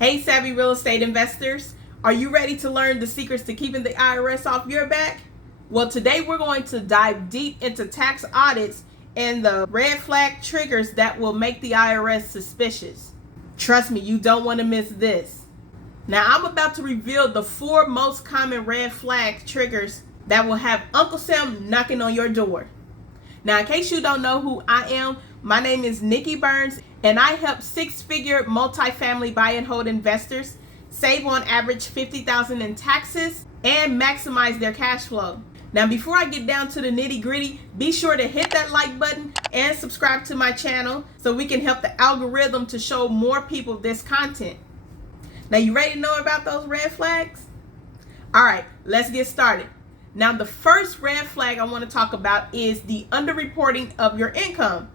Hey, savvy real estate investors. Are you ready to learn the secrets to keeping the IRS off your back? Well, today we're going to dive deep into tax audits and the red flag triggers that will make the IRS suspicious. Trust me, you don't want to miss this. Now, I'm about to reveal the 4 most common red flag triggers that will have Uncle Sam knocking on your door. Now, in case you don't know who I am, my name is Nikki Burns, and I help 6-figure multifamily buy and hold investors save on average $50,000 in taxes and maximize their cash flow. Now, before I get down to the nitty gritty, be sure to hit that like button and subscribe to my channel so we can help the algorithm to show more people this content. Now, you ready to know about those red flags? All right, let's get started. Now, the first red flag I want to talk about is the underreporting of your income.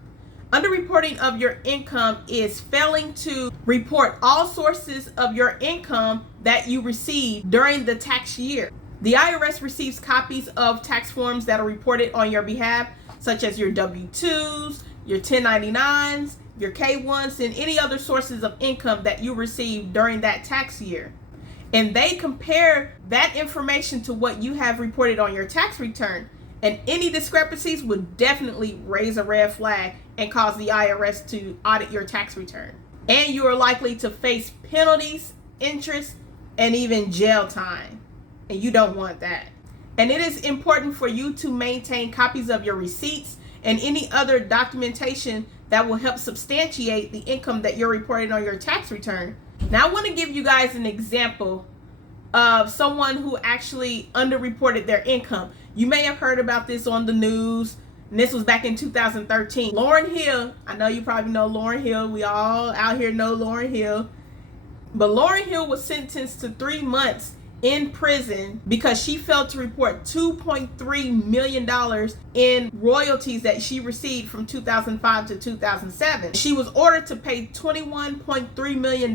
Underreporting of your income is failing to report all sources of your income that you receive during the tax year. The IRS receives copies of tax forms that are reported on your behalf, such as your W-2s, your 1099s, your K-1s, and any other sources of income that you receive during that tax year. And they compare that information to what you have reported on your tax return. And any discrepancies would definitely raise a red flag and cause the IRS to audit your tax return. And you are likely to face penalties, interest, and even jail time. And you don't want that. And it is important for you to maintain copies of your receipts and any other documentation that will help substantiate the income that you're reporting on your tax return. Now, I want to give you guys an example of someone who actually underreported their income. You may have heard about this on the news, and this was back in 2013. Lauryn Hill, I know you probably know Lauryn Hill. We all out here know Lauryn Hill. But Lauryn Hill was sentenced to 3 months in prison because she failed to report $2.3 million in royalties that she received from 2005 to 2007. She was ordered to pay $21.3 million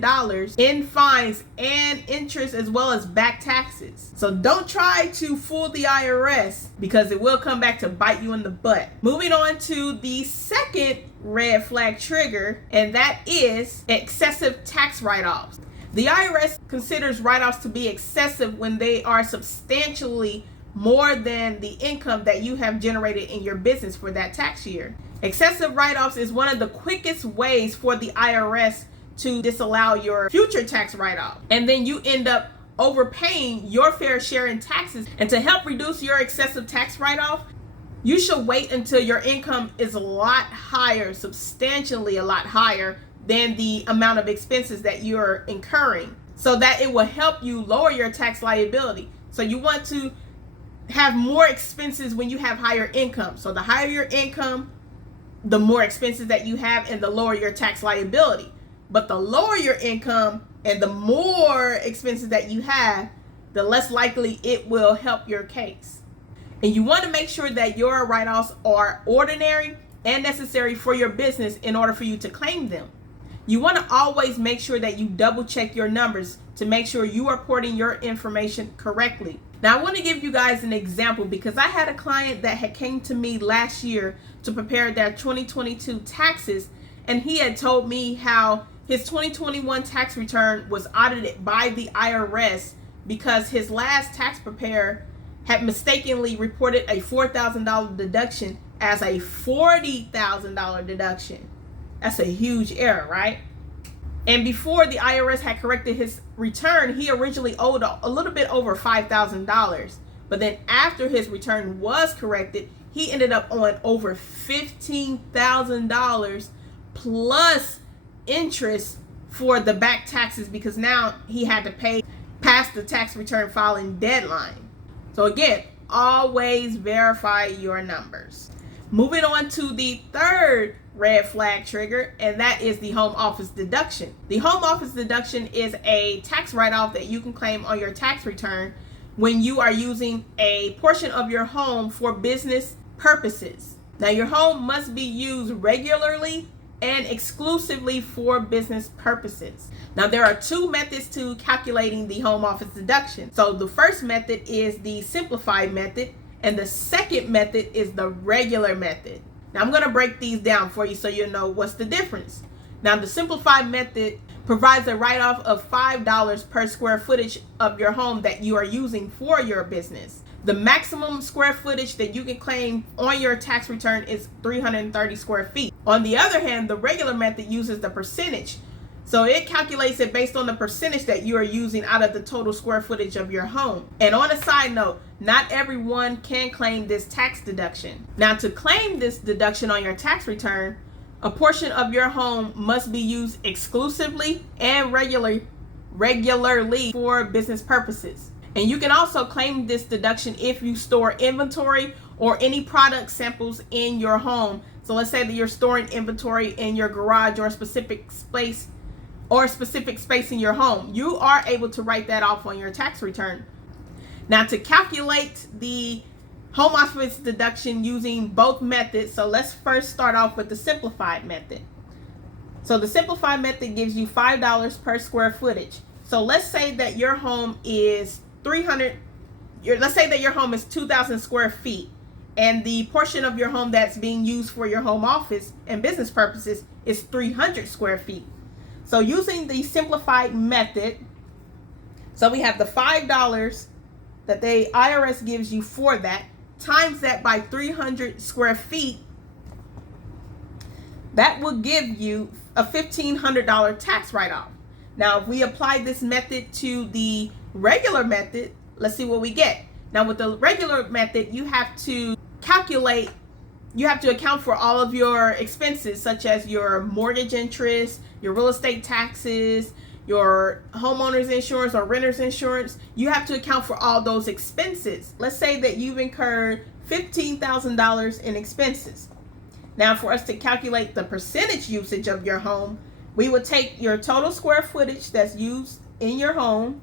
in fines and interest as well as back taxes. So don't try to fool the IRS because it will come back to bite you in the butt. Moving on to the second red flag trigger, and that is excessive tax write-offs. The IRS considers write-offs to be excessive when they are substantially more than the income that you have generated in your business for that tax year. Excessive write-offs is one of the quickest ways for the IRS to disallow your future tax write-off. And then you end up overpaying your fair share in taxes. And to help reduce your excessive tax write-off, you should wait until your income is a lot higher, substantially a lot higher than the amount of expenses that you're incurring, so that it will help you lower your tax liability. So you want to have more expenses when you have higher income. So the higher your income, the more expenses that you have and the lower your tax liability. But the lower your income and the more expenses that you have, the less likely it will help your case. And you want to make sure that your write-offs are ordinary and necessary for your business in order for you to claim them. You want to always make sure that you double check your numbers to make sure you are reporting your information correctly. Now, I want to give you guys an example because I had a client that had came to me last year to prepare their 2022 taxes, and he had told me how his 2021 tax return was audited by the IRS because his last tax preparer had mistakenly reported a $4,000 deduction as a $40,000 deduction. That's a huge error, right? And before the IRS had corrected his return, he originally owed a little bit over $5,000. But then after his return was corrected, he ended up owing over $15,000 plus interest for the back taxes because now he had to pay past the tax return filing deadline. So again, always verify your numbers. Moving on to the third red flag trigger, and that is the home office deduction. The home office deduction is a tax write-off that you can claim on your tax return when you are using a portion of your home for business purposes. Now, your home must be used regularly and exclusively for business purposes. Now, there are 2 methods to calculating the home office deduction. So the first method is the simplified method, and the second method is the regular method. Now, I'm going to break these down for you so you know what's the difference. Now, the simplified method provides a write-off of $5 per square footage of your home that you are using for your business. The maximum square footage that you can claim on your tax return is 330 square feet. On the other hand, the regular method uses the percentage. So it calculates it based on the percentage that you are using out of the total square footage of your home. And on a side note, not everyone can claim this tax deduction. Now, to claim this deduction on your tax return, a portion of your home must be used exclusively and regularly for business purposes. And you can also claim this deduction if you store inventory or any product samples in your home. So let's say that you're storing inventory in your garage or a specific space in your home. You are able to write that off on your tax return. Now, to calculate the home office deduction using both methods, so let's first start off with the simplified method. So the simplified method gives you $5 per square footage. So let's say that your home is 2,000 square feet, and the portion of your home that's being used for your home office and business purposes is 300 square feet. So using the simplified method, so we have the $5 that the IRS gives you for that, times that by 300 square feet, that will give you a $1,500 tax write-off. Now, if we apply this method to the regular method, let's see what we get. Now, with the regular method, you have to account for all of your expenses, such as your mortgage interest, your real estate taxes, your homeowner's insurance or renter's insurance. You have to account for all those expenses. Let's say that you've incurred $15,000 in expenses. Now, for us to calculate the percentage usage of your home, we would take your total square footage that's used in your home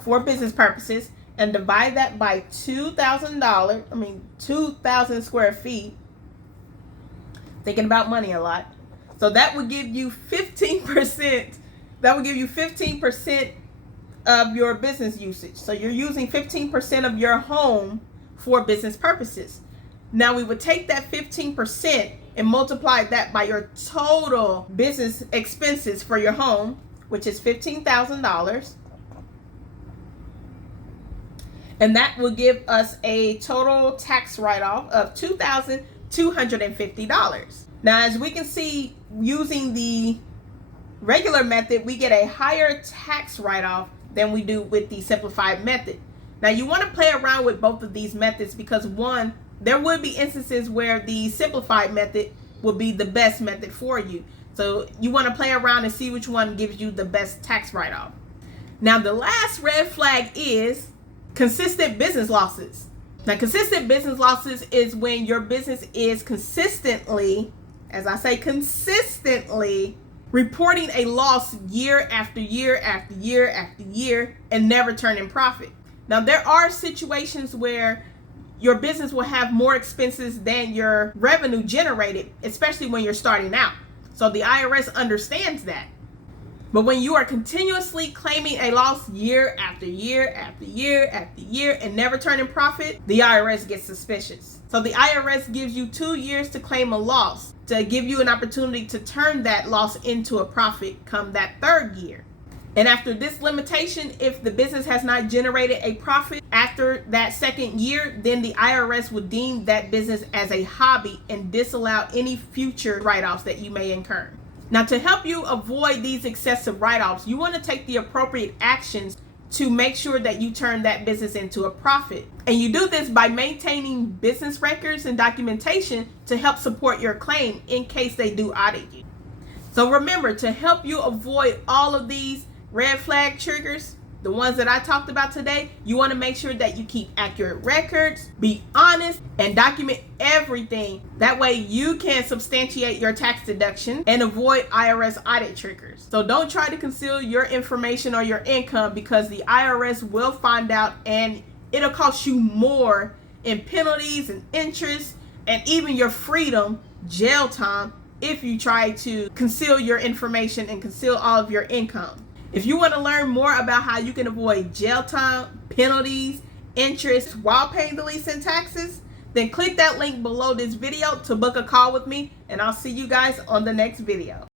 for business purposes and divide that by $2,000 square feet. Thinking about money a lot. So that would give you 15%. That would give you 15% of your business usage. So you're using 15% of your home for business purposes. Now we would take that 15% and multiply that by your total business expenses for your home, which is $15,000. And that will give us a total tax write-off of $2,250. Now, as we can see, using the regular method, we get a higher tax write-off than we do with the simplified method. Now, you want to play around with both of these methods because, one, there would be instances where the simplified method will be the best method for you. So you want to play around and see which one gives you the best tax write-off. Now, the last red flag is consistent business losses. Now, consistent business losses is when your business is consistently, as I say, consistently reporting a loss year after year after year after year and never turning profit. Now, there are situations where your business will have more expenses than your revenue generated, especially when you're starting out. So the IRS understands that. But when you are continuously claiming a loss year after year after year after year and never turning profit, the IRS gets suspicious. So the IRS gives you 2 years to claim a loss to give you an opportunity to turn that loss into a profit come that 3rd year. And after this limitation, if the business has not generated a profit after that 2nd year, then the IRS will deem that business as a hobby and disallow any future write-offs that you may incur. Now, to help you avoid these excessive write-offs, you want to take the appropriate actions to make sure that you turn that business into a profit. And you do this by maintaining business records and documentation to help support your claim in case they do audit you. So remember, to help you avoid all of these red flag triggers, the ones that I talked about today, you want to make sure that you keep accurate records, be honest, and document everything. That way you can substantiate your tax deduction and avoid IRS audit triggers. So don't try to conceal your information or your income, because the IRS will find out and it'll cost you more in penalties and interest and even your freedom, jail time, if you try to conceal your information and conceal all of your income. If you want to learn more about how you can avoid jail time, penalties, interest while paying the lease and taxes, then click that link below this video to book a call with me, and I'll see you guys on the next video.